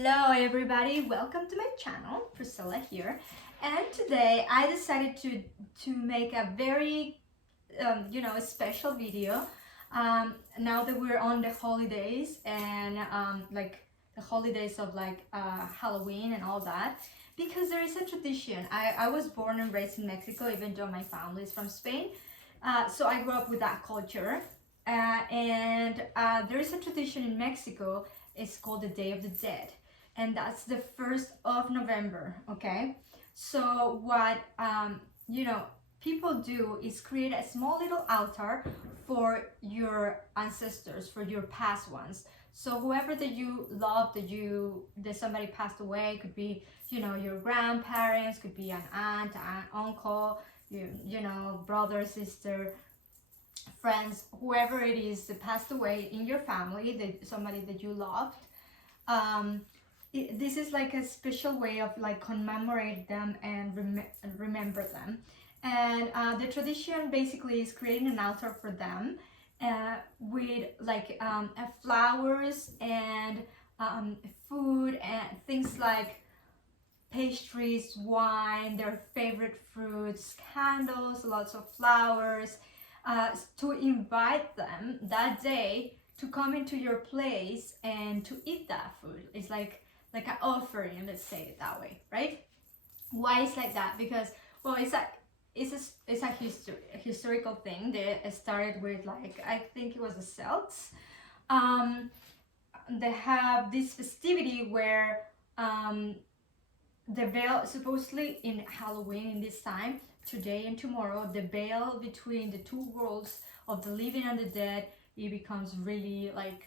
Hello everybody, welcome to my channel. Priscilla here, and today I decided to make a very a special video. Now that we're on the holidays and like the holidays of Halloween and all that, because there is a tradition. I was born and raised in Mexico, even though my family is from Spain, so I grew up with that culture. And there is a tradition in Mexico. It's called the Day of the Dead, and that's the 1st of November. Okay, so what people do is create a small little altar for your ancestors, for your past ones. So whoever that you love, that somebody passed away, could be your grandparents, could be an aunt, uncle, brother, sister, friends, whoever it is that passed away in your family, somebody that you loved. This is like a special way of like commemorate them and remember them. And the tradition basically is creating an altar for them with flowers and food and things like pastries, wine, their favorite fruits, candles, lots of flowers, to invite them that day to come into your place and to eat that food. It's like an offering, let's say it that way, right? Why is like that? Because, well, it's a historical thing that started with, like, I think it was the Celts. They have this festivity where the veil, supposedly in Halloween, in this time, today and tomorrow, the veil between the two worlds of the living and the dead, it becomes really like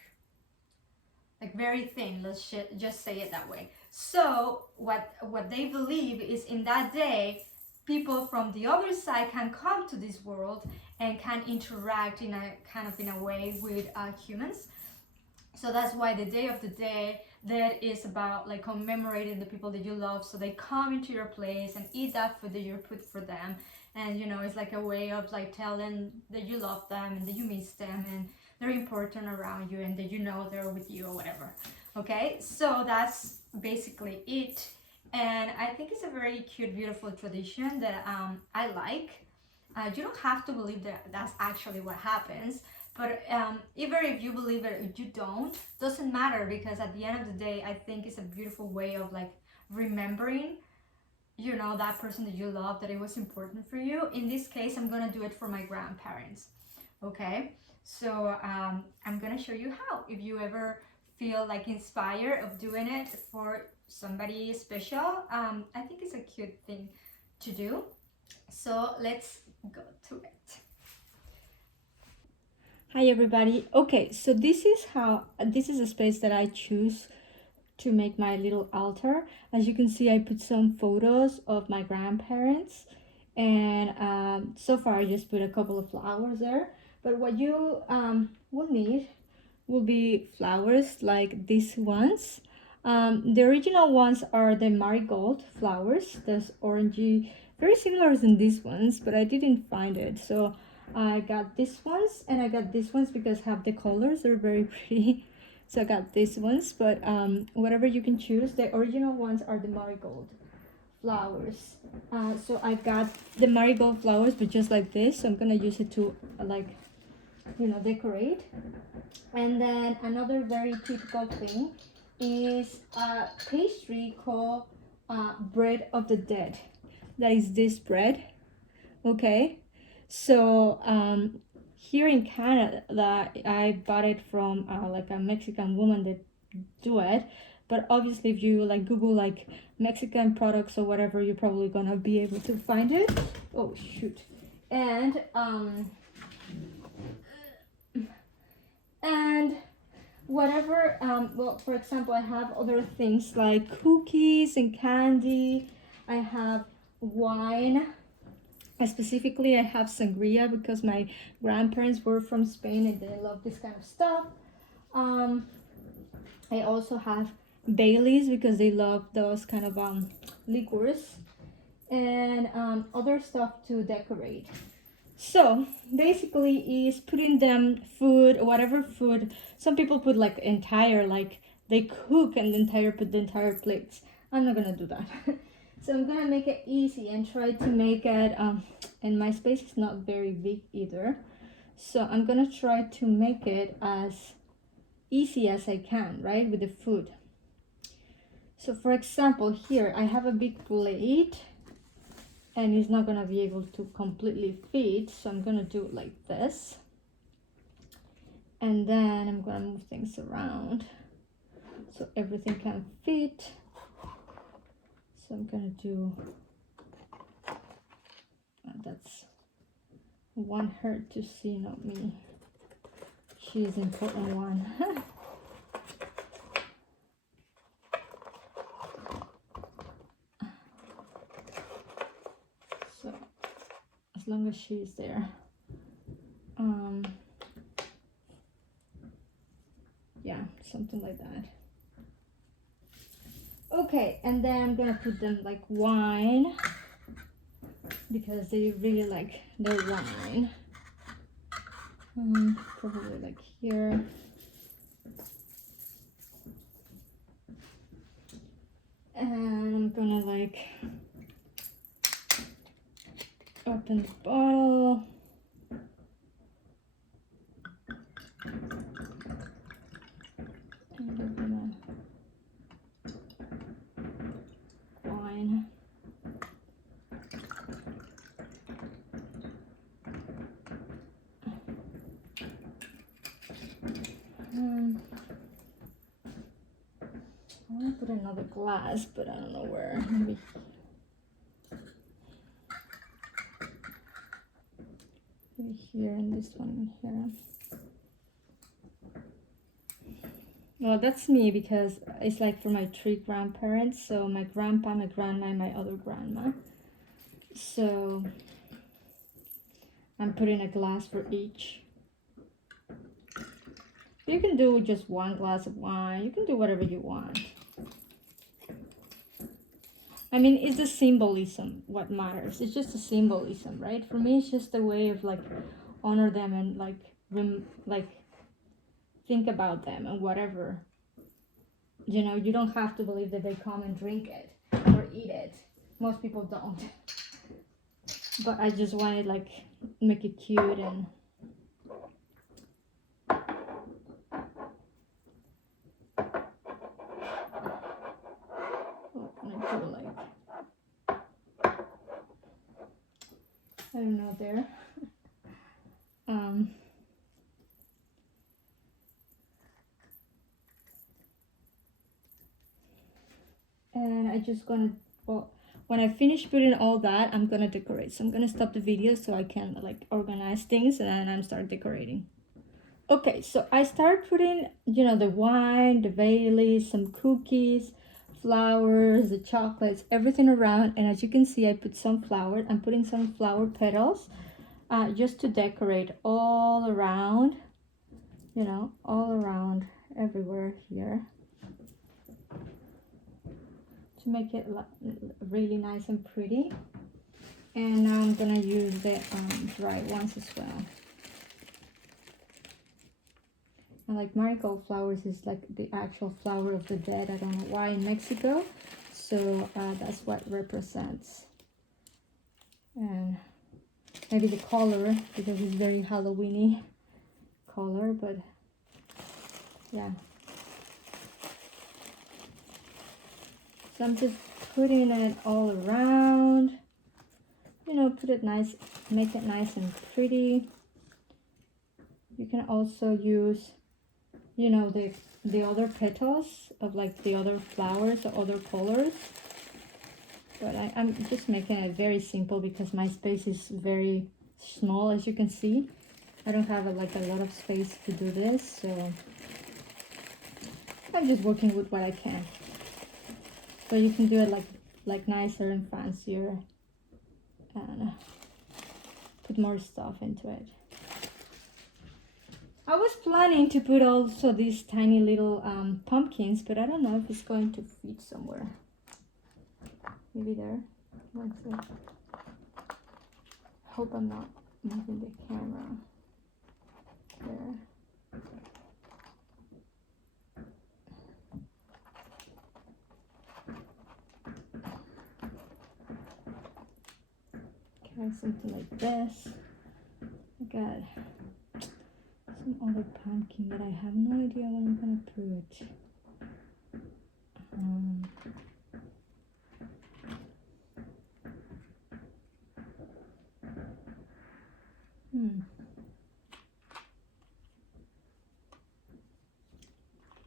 very thin. Let's just say it that way. So what they believe is, in that day, people from the other side can come to this world and can interact in a way with humans. So that's why the Day of the Dead, that is about like commemorating the people that you love. So they come into your place and eat that food that you put for them, and it's like a way of like telling that you love them and that you miss them and they're important around you and that they're with you or whatever. Okay, so that's basically it, and I think it's a very cute, beautiful tradition that I like. You don't have to believe that that's actually what happens. But even if you believe it or you don't, doesn't matter, because at the end of the day, I think it's a beautiful way of like remembering, that person that you love, that it was important for you. In this case, I'm gonna do it for my grandparents. Okay, so I'm gonna show you how. If you ever feel like inspired of doing it for somebody special, I think it's a cute thing to do. So let's go to it. Hi everybody. Okay, so this is a space that I choose to make my little altar. As you can see, I put some photos of my grandparents, and so far I just put a couple of flowers there. But what you will need will be flowers like these ones. The original ones are the marigold flowers. There's orangey, very similar than these ones, but I didn't find it. So I got these ones and I got these ones because have the colors, they're very pretty. So I got these ones, but whatever you can choose. The original ones are the marigold flowers. So I got the marigold flowers, but just like this. So I'm gonna use it to decorate. And then another very typical thing is a pastry called bread of the dead. That is this bread. Okay, so here in Canada, I bought it from like a Mexican woman that do it. But obviously, if you like Google like Mexican products or whatever, you're probably gonna be able to find it. Oh shoot! And whatever, well, for example, I have other things like cookies and candy. I have wine. Specifically, I have sangria because my grandparents were from Spain and they love this kind of stuff. I also have Baileys because they love those kind of liqueurs, and other stuff to decorate. So basically is putting them food, whatever food. Some people put like entire, like they cook and put the entire plates. I'm not gonna do that. So I'm gonna make it easy and try to make it, and my space is not very big either. So I'm gonna try to make it as easy as I can, right, with the food. So for example, here I have a big plate and it's not gonna be able to completely fit. So I'm gonna do it like this. And then I'm gonna move things around so everything can fit. So I'm gonna do, that's, I want her to see, not me. She is the important one. So as long as she's there. Yeah, something like that. Okay, and then I'm gonna put them like wine because they really like their wine. Probably like here. And I'm gonna like open the bottle. And we're gonna wine. I want to put another glass, but I don't know where. Maybe here and this one here. Well, that's me because it's like for my 3 grandparents. So my grandpa, my grandma, and my other grandma. So I'm putting a glass for each. You can do just 1 glass of wine. You can do whatever you want. I mean, it's the symbolism what matters. It's just the symbolism, right? For me, it's just a way of like honor them and like think about them and whatever. You know, you don't have to believe that they come and drink it or eat it. Most people don't. But I just wanted like make it cute and I don't know there. And I just gonna, well, when I finish putting all that, I'm gonna decorate. So I'm gonna stop the video so I can like organize things and then I'm start decorating. Okay, so I start putting, you know, the wine, the Baileys, some cookies, flowers, the chocolates, everything around. And as you can see, I put some flowers. I'm putting some flower petals just to decorate all around, you know, all around everywhere here to make it really nice and pretty. And now I'm gonna use the dry ones as well. And like marigold flowers is like the actual flower of the dead. I don't know why in Mexico. So that's what represents. And maybe the color, because it's very Halloween-y color, but yeah. So I'm just putting it all around, you know, put it nice, make it nice and pretty. You can also use, you know, the other petals of like the other flowers or other colors. But I'm just making it very simple because my space is very small, as you can see. I don't have like a lot of space to do this, so I'm just working with what I can. So you can do it like nicer and fancier and put more stuff into it. I was planning to put also these tiny little pumpkins, but I don't know if it's going to fit somewhere. Maybe there. One sec. Hope I'm not moving the camera. There. Try something like this. I got some other pumpkin that I have no idea what I'm gonna put.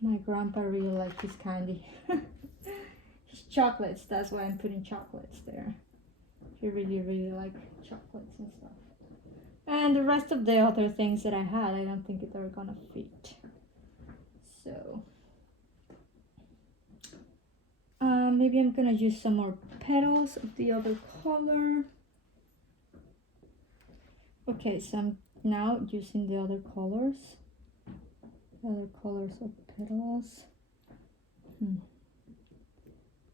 My grandpa really likes his candy. His chocolates, that's why I'm putting chocolates there. He really like chocolates and stuff. And the rest of the other things that I had, I don't think they're gonna fit. So maybe I'm gonna use some more petals of the other color. Okay, so I'm now using the other colors of petals.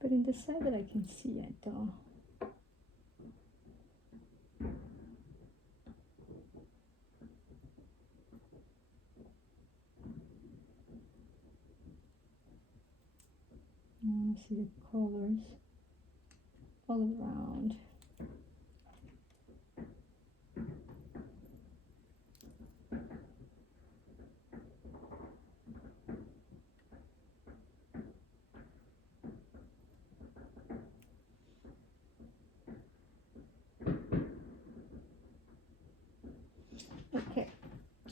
But in the side that I can see it though. See the colors all around. Okay,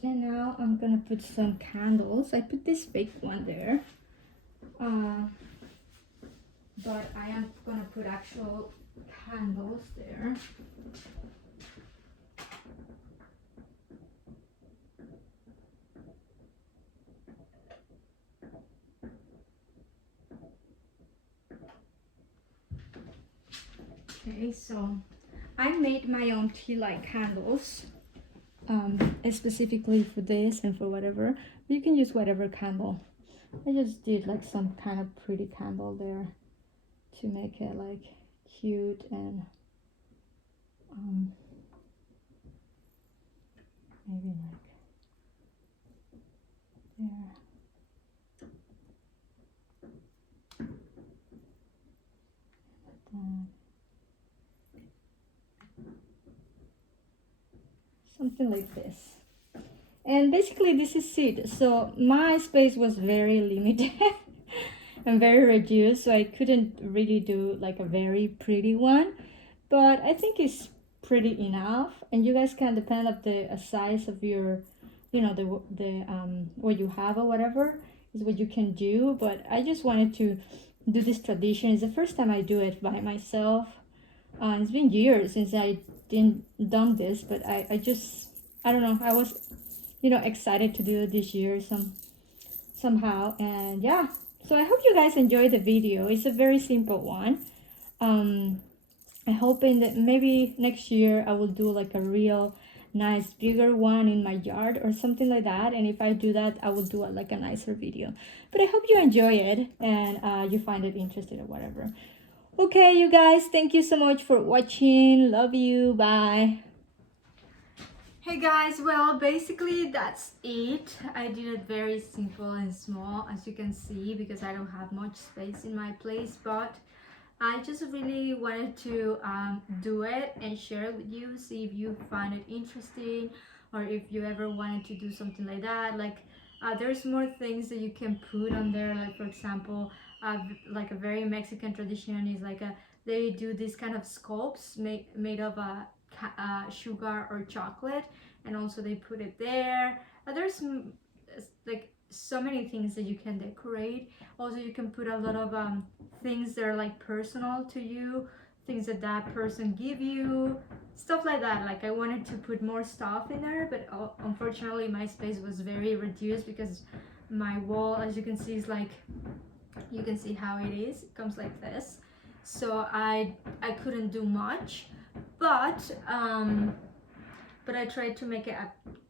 and now I'm gonna put some candles. I put this fake one there. But I am gonna put actual candles there. Okay, so I made my own tea light candles, specifically for this and for whatever. You can use whatever candle. I just did like some kind of pretty candle there to make it like cute and maybe like there. Something like this. And basically this is it. So my space was very limited and very reduced, so I couldn't really do like a very pretty one, but I think it's pretty enough. And you guys can depend on the size of your, you know, the what you have or whatever is what you can do. But I just wanted to do this tradition. It's the first time I do it by myself. It's been years since I done this, but I just, I don't know, I was, you know, excited to do it this year somehow. And yeah, so I hope you guys enjoy the video. It's a very simple one. I'm hoping that maybe next year I will do like a real nice bigger one in my yard or something like that. And if I do that, I will do like a nicer video. But I hope you enjoy it and you find it interesting or whatever. Okay, you guys, thank you so much for watching. Love you. Bye. Hey guys, well, basically that's it. I did it very simple and small, as you can see, because I don't have much space in my place, but I just really wanted to do it and share it with you, see if you find it interesting, or if you ever wanted to do something like that. Like there's more things that you can put on there, like for example, like a very Mexican tradition is like they do these kind of sculpts made of sugar or chocolate, and also they put it there. There's like so many things that you can decorate. Also, you can put a lot of things that are like personal to you, things that that person give you, stuff like that. Like I wanted to put more stuff in there, but unfortunately my space was very reduced because my wall, as you can see, is like, you can see how it is. It comes like this. So I couldn't do much, but I tried to make it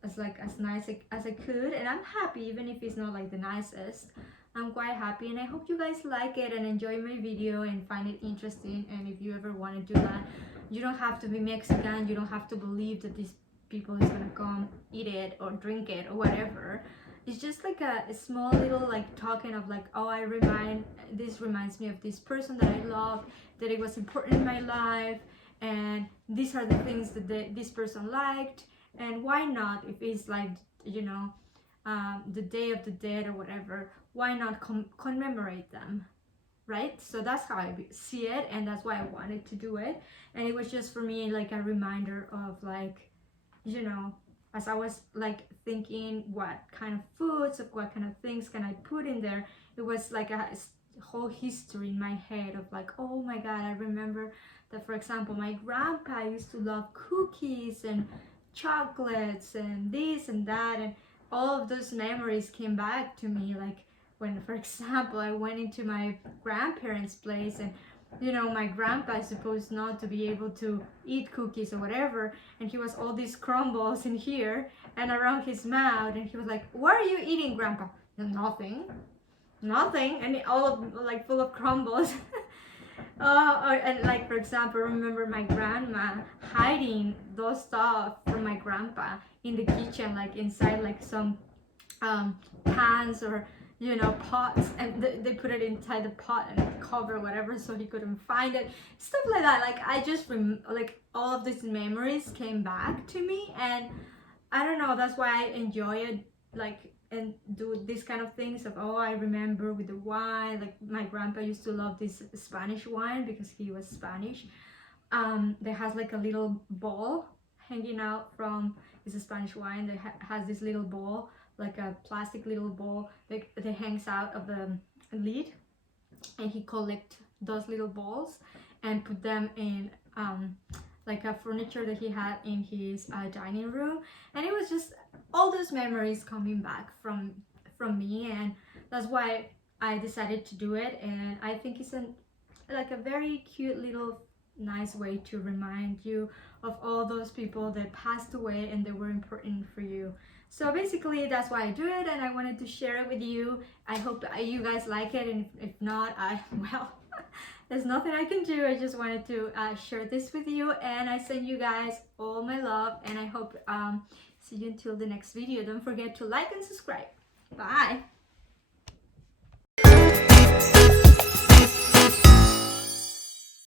as nice as I could, and I'm happy even if it's not like the nicest. I'm quite happy, and I hope you guys like it and enjoy my video and find it interesting. And if you ever want to do that, you don't have to be Mexican, you don't have to believe that these people is gonna come eat it or drink it or whatever. It's just like a small little like talking of like, oh, this reminds me of this person that I love, that it was important in my life, and these are the things that this person liked, and why not, if it's like, you know, the Day of the Dead or whatever, why not commemorate them, right? So that's how I see it, and that's why I wanted to do it. And it was just for me like a reminder of, like, you know, as I was like thinking what kind of foods, of what kind of things can I put in there, it was like a whole history in my head of like, oh my god, I remember that, for example, my grandpa used to love cookies and chocolates and this and that, and all of those memories came back to me. Like when, for example, I went into my grandparents' place, and you know, my grandpa is supposed not to be able to eat cookies or whatever, and he was all these crumbles in here and around his mouth, and he was like, what are you eating, grandpa? Nothing, and all of like full of crumbles. And like, for example, remember my grandma hiding those stuff from my grandpa in the kitchen, like inside like some pans or, you know, pots, and they put it inside the pot and cover whatever so he couldn't find it, stuff like that. Like I just like all of these memories came back to me, and I don't know, that's why I enjoy it, like, and do these kind of things of, oh, I remember with the wine, like my grandpa used to love this Spanish wine because he was Spanish. There has like a little ball hanging out from, it's a Spanish wine that has this little ball, like a plastic little ball that hangs out of the lid, and he collect those little balls and put them in like a furniture that he had in his dining room, and it was just all those memories coming back from me, and that's why I decided to do it. And I think it's like a very cute little nice way to remind you of all those people that passed away and they were important for you. So basically that's why I do it, and I wanted to share it with you. I hope you guys like it, and if not, well, there's nothing I can do. I just wanted to share this with you, and I send you guys all my love, and I hope see you until the next video. Don't forget to like and subscribe. Bye.